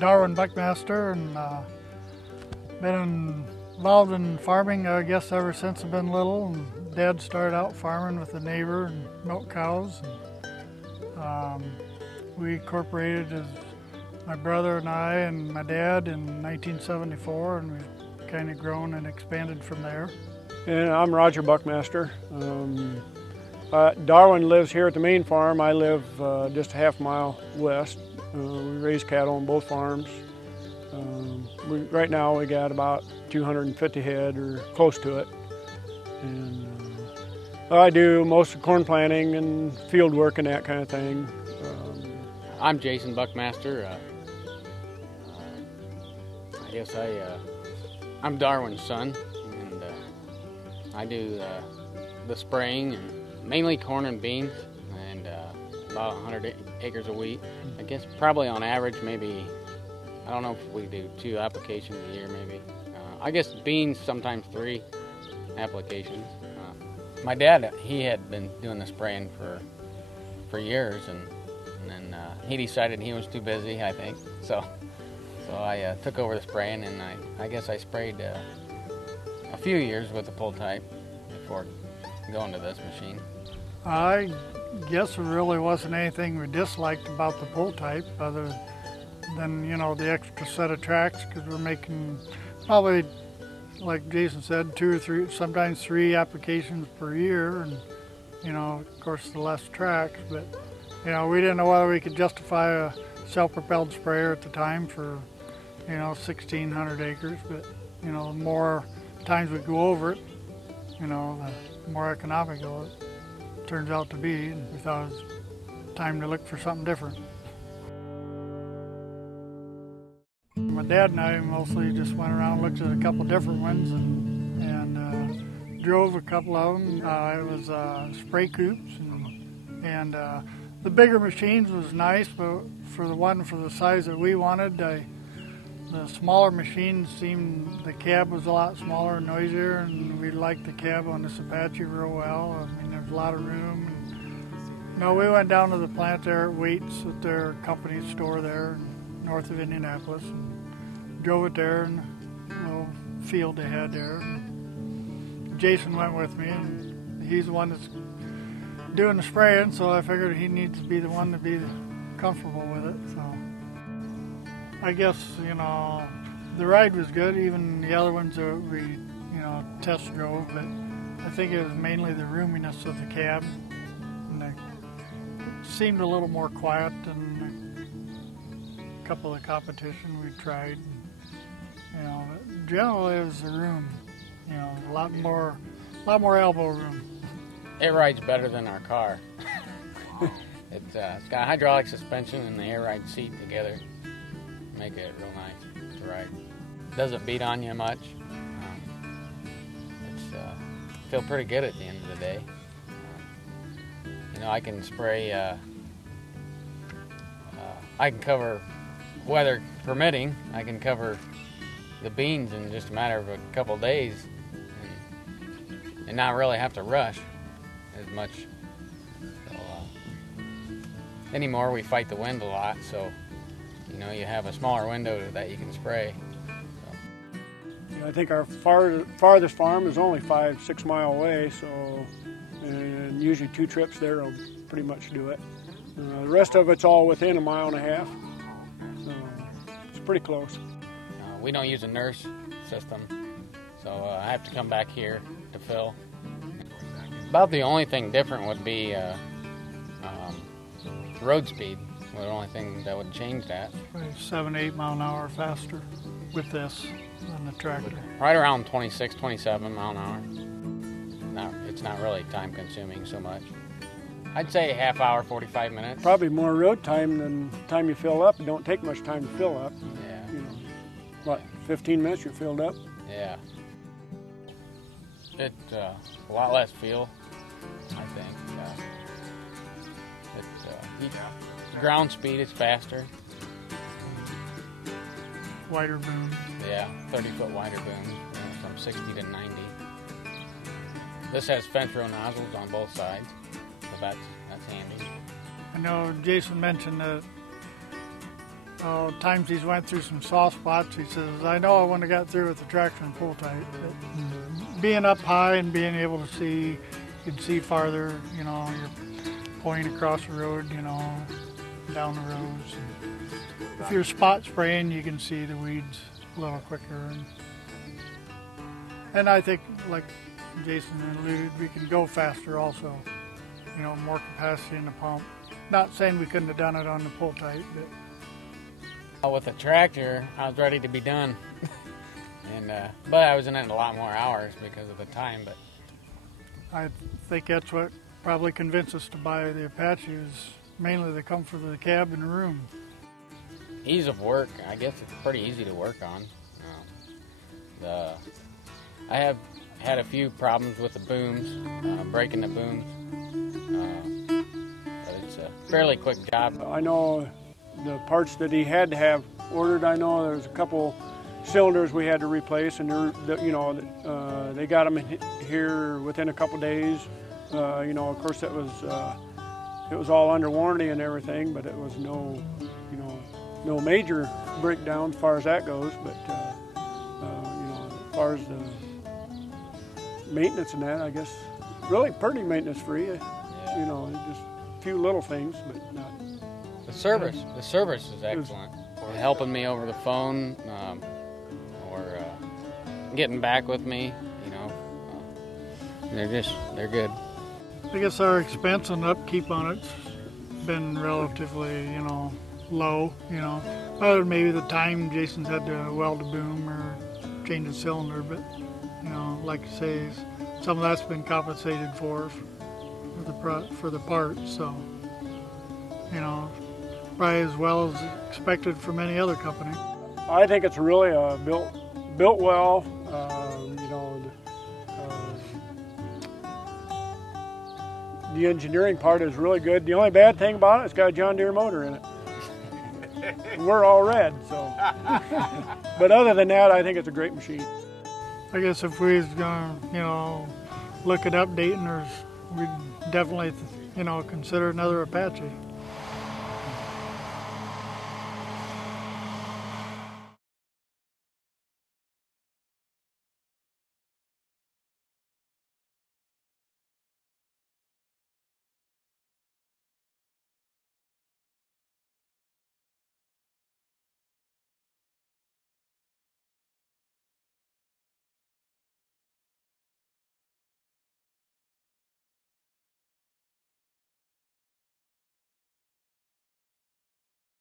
Darwin Buckmaster, and been involved in farming, I guess, ever since I've been little. And Dad started out farming with a neighbor and milk cows. And, we incorporated as my brother and I and my dad in 1974, and we've kind of grown and expanded from there. And I'm Roger Buckmaster. Darwin lives here at the main farm. I live just a half-mile west. We raise cattle on both farms. Right now we got about 250 head or close to it. And I do most of corn planting and field work and that kind of thing. I'm Jason Buckmaster. I guess I'm Darwin's son, and I do the spraying, and mainly corn and beans, and about 100 acres a week. I guess probably on average, maybe, I don't know if we do 2 applications a year, maybe. I guess beans, sometimes 3 applications. My dad, he had been doing the spraying for years, and then he decided he was too busy, I think. So I took over the spraying, and I guess I sprayed a few years with the pull type before going to this machine. I guess there really wasn't anything we disliked about the pull type other than, you know, the extra set of tracks, because we're making probably, like Jason said, 2 or 3, sometimes 3 applications per year, and, you know, of course, the less tracks. But, you know, we didn't know whether we could justify a self-propelled sprayer at the time for, you know, 1,600 acres. But, you know, the more times we go over it, you know, the more economical it turns out to be. And we thought it was time to look for something different. My dad and I mostly just went around and looked at a couple different ones and drove a couple of them. It was spray coops, and the bigger machines was nice, but for the size that we wanted, the smaller machines seemed, the cab was a lot smaller and noisier, and we liked the cab on this Apache real well. I mean, there's a lot of room. No, we went down to the plant there at Waits at their company store there north of Indianapolis, and drove it there in a little field they had there. Jason went with me, and he's the one that's doing the spraying, so I figured he needs to be the one to be comfortable with it. So I guess, you know, the ride was good, even the other ones that we, you know, test drove, but I think it was mainly the roominess of the cab, and it seemed a little more quiet than a couple of the competition we tried. You know, but generally it was the room, you know, a lot more elbow room. It rides better than our car. It's got hydraulic suspension and the air ride seat together. Make it real nice to ride. Doesn't beat on you much. Feel pretty good at the end of the day. You know, I can spray. I can cover, weather permitting, I can cover the beans in just a matter of a couple of days, and not really have to rush as much. So, anymore we fight the wind a lot, so you know, you have a smaller window that you can spray. So. Yeah, I think our farthest farm is only 5-6 miles away, so and usually 2 trips there will pretty much do it. The rest of it's all within 1.5 miles, so it's pretty close. We don't use a nurse system, so I have to come back here to fill. About the only thing different would be road speed. The only thing that would change that. Probably 7-8 mile an hour faster with this than the tractor. Right around 26, 27 mile an hour. It's not really time consuming so much. I'd say half hour, 45 minutes. Probably more road time than time you fill up. It don't take much time to fill up. Yeah. You know, what, 15 minutes you're filled up? Yeah. It's a lot less fuel, I think. Ground speed is faster. Wider booms. Yeah, 30-foot wider booms, from 60 to 90. This has fence row nozzles on both sides, so that's handy. I know Jason mentioned that times he's went through some soft spots. He says, I know I wouldn't have got through with the tractor and pull tight. But being up high and being able to see, you can see farther, you know, you're pointing across the road, you know, down the roads. And if you're spot spraying, you can see the weeds a little quicker. And I think, like Jason alluded, we can go faster also. You know, more capacity in the pump. Not saying we couldn't have done it on the pull tight, but with the tractor, I was ready to be done, and but I was in it a lot more hours because of the time. But I think that's what probably convinced us to buy the Apache, is mainly the comfort of the cab and the room. Ease of work, I guess it's pretty easy to work on. I have had a few problems with the booms, breaking the booms, but it's a fairly quick job. I know the parts that he had to have ordered. I know there's a couple cylinders we had to replace, and you know, they got them here within a couple days. You know, of course, it was all under warranty and everything, but it was no major breakdown as far as that goes. But you know, as far as the maintenance and that, I guess, really pretty maintenance free. Yeah. You know, just a few little things, but not. The service is excellent. Helping me over the phone, or getting back with me, you know, they're good. I guess our expense and upkeep on it's been relatively, you know, low, you know. Other than maybe the time Jason's had to weld a boom or change a cylinder, but, you know, like you say, some of that's been compensated for the parts, so, you know, probably as well as expected from any other company. I think it's really built well. You know, the engineering part is really good. The only bad thing about it, it's got a John Deere motor in it. We're all red, so. But other than that, I think it's a great machine. I guess if we was gonna, you know, look at updating, we'd definitely, you know, consider another Apache.